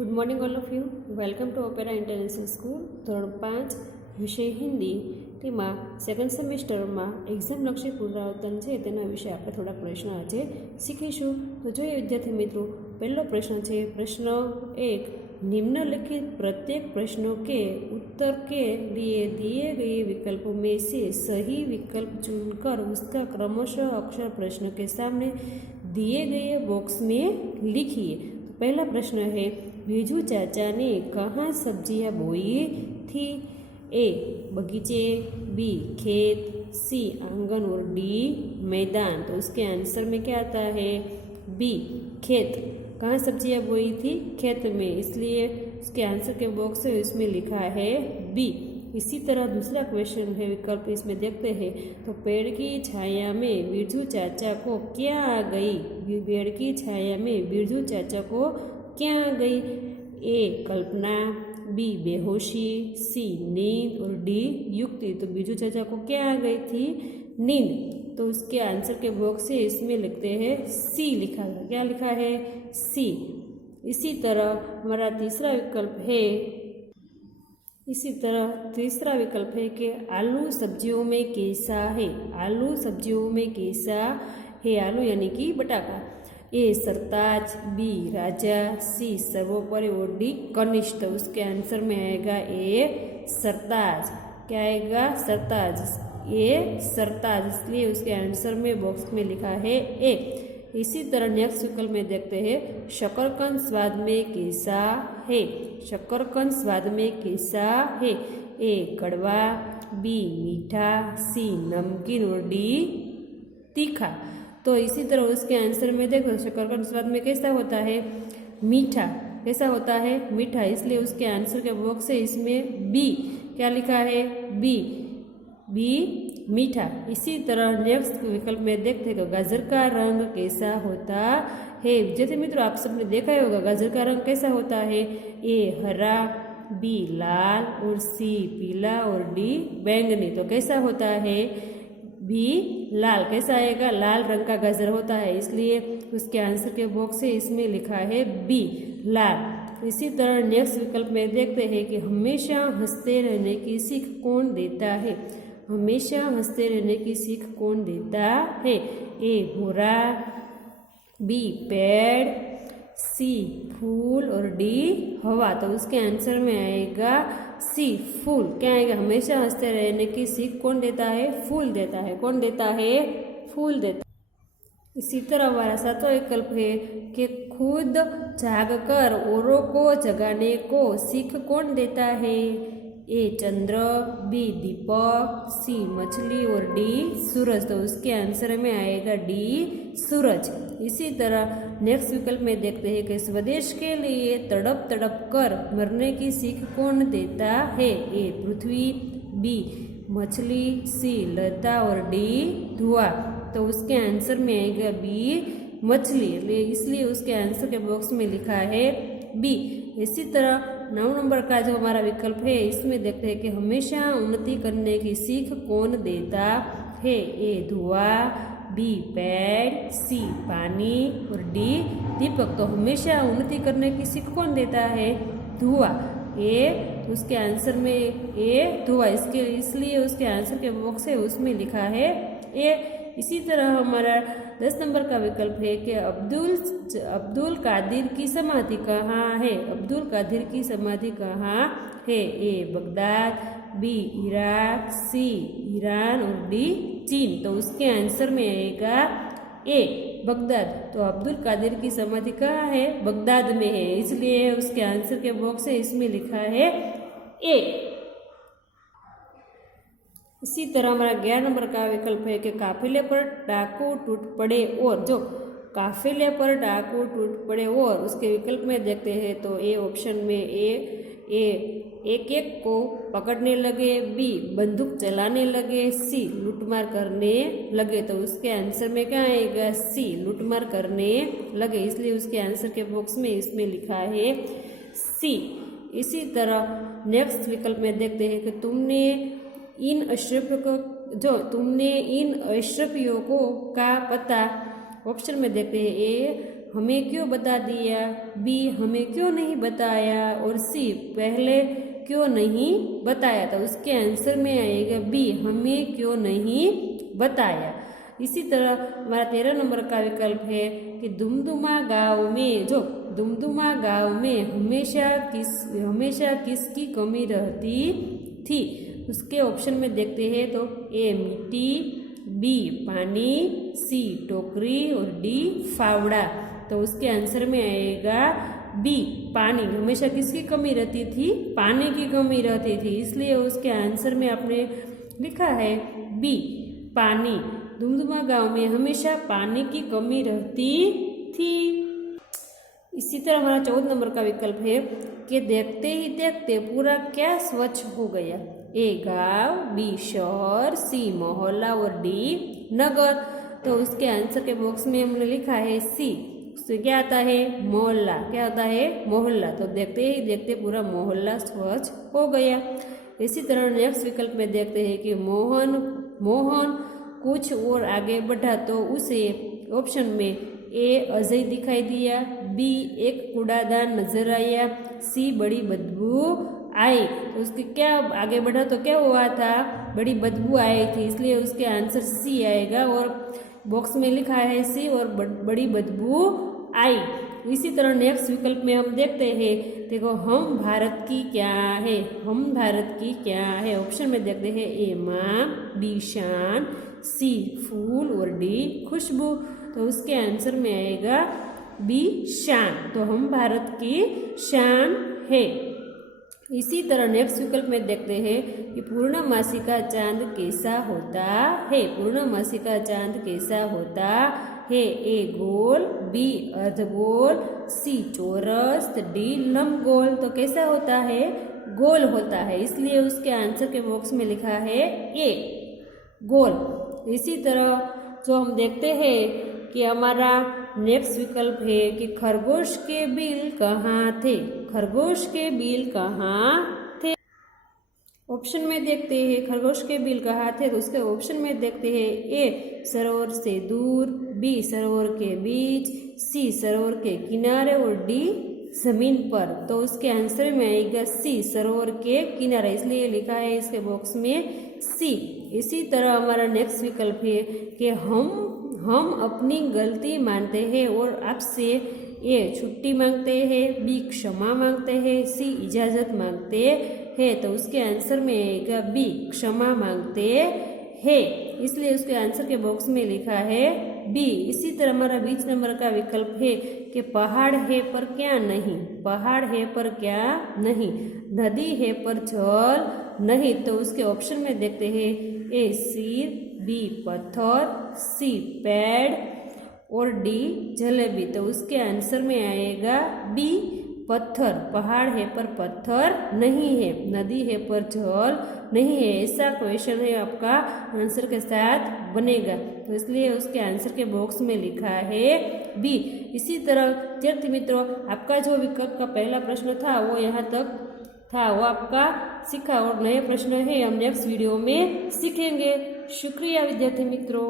Good morning all of you. Welcome to Opera International School ધોરણ 5 વિષય હિન્દી તેમાં second સેમેસ્ટરમાં એક્ઝામ લક્ષી પુનરાવર્તન છે તેના વિશે આપણે થોડા પ્રશ્નો આજે શીખીશું। તો જોઈએ વિદ્યાર્થી મિત્રો, પહેલો પ્રશ્ન છે પ્રશ્ન 1, निम्नलिखित प्रत्येक प्रश्नों के उत्तर के लिए दिए गए विकल्पों में से सही विकल्प चुनकर उसका क्रमशः अक्षर प्रश्न के सामने दिए गए बॉक्स में लिखिए। तो पहला प्रश्न है, बीजू चाचा ने कहाँ सब्जियां बोई थी? ए बगीचे, बी खेत, सी आंगन और डी मैदान। तो उसके आंसर में क्या आता है? बी खेत। कहाँ सब्जियां बोई थी? खेत में, इसलिए उसके आंसर के बॉक्स है इसमें लिखा है बी। इसी तरह दूसरा क्वेश्चन है, विकल्प इसमें देखते हैं। तो पेड़ की छाया में बिरजू चाचा को क्या आ गई? पेड़ की छाया में बिरजू चाचा को क्या आ गई? ए कल्पना, बी बेहोशी, सी नींद और डी युक्ति। तो बिरजू चाचा को क्या आ गई थी? नींद। तो उसके आंसर के बॉक्स से इसमें लिखते हैं सी लिखा है। क्या लिखा है? सी। इसी तरह हमारा तीसरा विकल्प है कि आलू सब्जियों में कैसा है? आलू सब्जियों में कैसा है? आलू यानी कि बटाका। ए सरताज, बी राजा, सी सर्वोपरि और डी कनिष्ठ। उसके आंसर में आएगा ए सरताज। क्या आएगा? सरताज। ए सरताज, इसलिए उसके आंसर में बॉक्स में लिखा है ए। इसी तरह नेक्स्ट विकल्प में देखते हैं, शकरकंद स्वाद में कैसा है? शकरकंद स्वाद में कैसा है? ए कड़वा, बी मीठा, सी नमकीन और डी तीखा। तो इसी तरह उसके आंसर में देखो, शकरकंद स्वाद में कैसा होता है? मीठा। कैसा होता है? मीठा। इसलिए उसके आंसर के बॉक्स से इसमें बी। क्या लिखा है? बी। बी मीठा। इसी तरह नेक्स्ट विकल्प में देखते हैं, गाजर का रंग कैसा होता है? जैसे मित्रों आप सबने देखा ही होगा, गाजर का रंग कैसा होता है? ए हरा, बी लाल और सी पीला और डी बैंगनी। तो कैसा होता है? बी लाल। कैसा आएगा? लाल रंग का गाजर होता है, इसलिए उसके आंसर के बॉक्स से इसमें लिखा है बी लाल। इसी तरह नेक्स्ट विकल्प में देखते हैं कि हमेशा हंसते रहने की सीख कौन देता है? हमेशा हंसते रहने की सीख कौन देता है? ए घोड़ा, बी पेड़, सी फूल और डी हवा। तो उसके आंसर में आएगा सी फूल। क्या आएगा? हमेशा हंसते रहने की सीख कौन देता है? फूल देता है। कौन देता है? फूल देता है। इसी तरह हमारा सातवां विकल्प है कि खुद जागकर औरों को जगाने को सीख कौन देता है? ए चंद्र, बी दीपक, सी मछली और डी सूरज। तो उसके आंसर में आएगा डी सूरज। इसी तरह नेक्स्ट विकल्प में देखते हैं कि स्वदेश के लिए तड़प तड़प कर मरने की सीख कौन देता है? ए पृथ्वी, बी मछली, सी लता और डी धुआं। तो उसके आंसर में आएगा बी मछली, इसलिए उसके आंसर के बॉक्स में लिखा है बी। इसी तरह 9 नंबर का जो हमारा विकल्प है इसमें देखते हैं कि हमेशा उन्नति करने की सीख कौन देता है? ए धुआं, बी पेड़, सी पानी और डी दीपक। तो हमेशा उन्नति करने की सीख कौन देता है? धुआं। ए उसके आंसर में ए धुआं, इसलिए उसके आंसर के बॉक्स है उसमें लिखा है ए। इसी तरह हमारा 10 नंबर का विकल्प है कि अब्दुल कादिर की समाधि कहाँ है? अब्दुल कादिर की समाधि कहाँ है? ए बगदाद, बी इराक, सी ईरान और डी चीन। तो उसके आंसर में आएगा ए बगदाद। तो अब्दुल कादिर की समाधि कहाँ है? बगदाद में है, इसलिए उसके आंसर के बॉक्स है इसमें लिखा है ए। इसी तरह हमारा 11 नंबर का विकल्प है कि काफिले पर डाकू टूट पड़े और। जो काफिले पर डाकू टूट पड़े और उसके विकल्प में देखते हैं, तो ए ऑप्शन में ए एक एक को पकड़ने लगे, बी बंदूक चलाने लगे, सी लूटमार करने लगे। तो उसके आंसर में क्या आएगा? सी लूटमार करने लगे, इसलिए उसके आंसर के बॉक्स में इसमें लिखा है सी। इसी तरह नेक्स्ट विकल्प में देखते हैं कि तुमने इन अशरफियों का पता। ऑप्शन में देखते हैं, ए हमें क्यों बता दिया, बी हमें क्यों नहीं बताया और सी पहले क्यों नहीं बताया। तो उसके आंसर में आएगा बी हमें क्यों नहीं बताया। इसी तरह हमारा 13 नंबर का विकल्प है कि दुमदुमा गांव में, जो दुमदुमा गांव में हमेशा किसकी कमी रहती थी। उसके ऑप्शन में देखते हैं तो ए मिट्टी, बी पानी, सी टोकरी और डी फावड़ा। तो उसके आंसर में आएगा बी पानी। हमेशा किसकी कमी रहती थी, पानी की कमी रहती थी, इसलिए उसके आंसर में आपने लिखा है बी पानी। दुमदुमा गांव में हमेशा पानी की कमी रहती थी। इसी तरह हमारा 14 नंबर का विकल्प है कि देखते ही देखते पूरा क्या स्वच्छ हो गया। ए गांव, बी शहर, सी मोहल्ला और डी नगर। तो उसके आंसर के बॉक्स में हमने लिखा है सी। उससे क्या आता है, मोहल्ला। क्या होता है, मोहल्ला। तो देखते ही देखते पूरा मोहल्ला स्वच्छ हो गया। इसी तरह नेक्स्ट विकल्प में देखते हैं कि मोहन कुछ और आगे बढ़ा तो उसे ऑप्शन में ए अजय दिखाई दिया, बी एक कूड़ादान नजर आया, सी बड़ी बदबू आई। तो उसके क्या आगे बढ़ा तो क्या हुआ था, बड़ी बदबू आई थी, इसलिए उसके आंसर सी आएगा। और बॉक्स में लिखा है सी और बड़ी बदबू आई। इसी तरह नेक्स्ट विकल्प में हम देखते हैं, देखो हम भारत की क्या है, हम भारत की क्या है। ऑप्शन में देखते हैं ए माँ, बी शान, सी फूल और डी खुशबू। तो उसके आंसर में आएगा बी शान। तो हम भारत की शान है। इसी तरह नेक्स्ट विकल्प में देखते हैं कि पूर्णमासी का चांद कैसा होता है। पूर्णमासी का चांद कैसा होता है, ए गोल, बी अर्धगोल, सी चौरस, डी लंबगोल। तो कैसा होता है, गोल होता है, इसलिए उसके आंसर के बॉक्स में लिखा है ए गोल। इसी तरह जो हम देखते हैं कि हमारा नेक्स्ट विकल्प है कि खरगोश के बिल कहाँ थे। खरगोश के बिल कहाँ थे। ऑप्शन में देखते हैं खरगोश के बिल कहाँ थे। तो उसके ऑप्शन में देखते हैं ए सरोवर से दूर, बी सरोवर के बीच, सी सरोवर के किनारे और डी जमीन पर। तो उसके आंसर में आएगा सी सरोवर के किनारे, इसलिए लिखा है इसके बॉक्स में सी। इसी तरह हमारा नेक्स्ट विकल्प है कि हम अपनी गलती मानते हैं और आपसे ए छुट्टी मांगते हैं, बी क्षमा मांगते हैं, सी इजाजत मांगते हैं। तो उसके आंसर में आएगा बी क्षमा मांगते हैं, इसलिए उसके आंसर के बॉक्स में लिखा है बी। इसी तरह हमारा 20 नंबर का विकल्प है कि पहाड़ है पर क्या नहीं। पहाड़ है पर क्या नहीं, नदी है पर जल नहीं। तो उसके ऑप्शन में देखते हैं ए सिर, बी पत्थर, सी पेड़ और डी जलेबी। तो उसके आंसर में आएगा बी पत्थर। पहाड़ है पर पत्थर नहीं है, नदी है पर जल नहीं है, ऐसा क्वेश्चन है आपका आंसर के साथ बनेगा। तो इसलिए उसके आंसर के बॉक्स में लिखा है बी। इसी तरह विद्यार्थी मित्रों, आपका जो विकल्प का पहला प्रश्न था वो यहाँ तक था, वो आपका सीखा और नए प्रश्न है हम नेक्स्ट वीडियो में सीखेंगे। शुक्रिया विद्यार्थी मित्रों।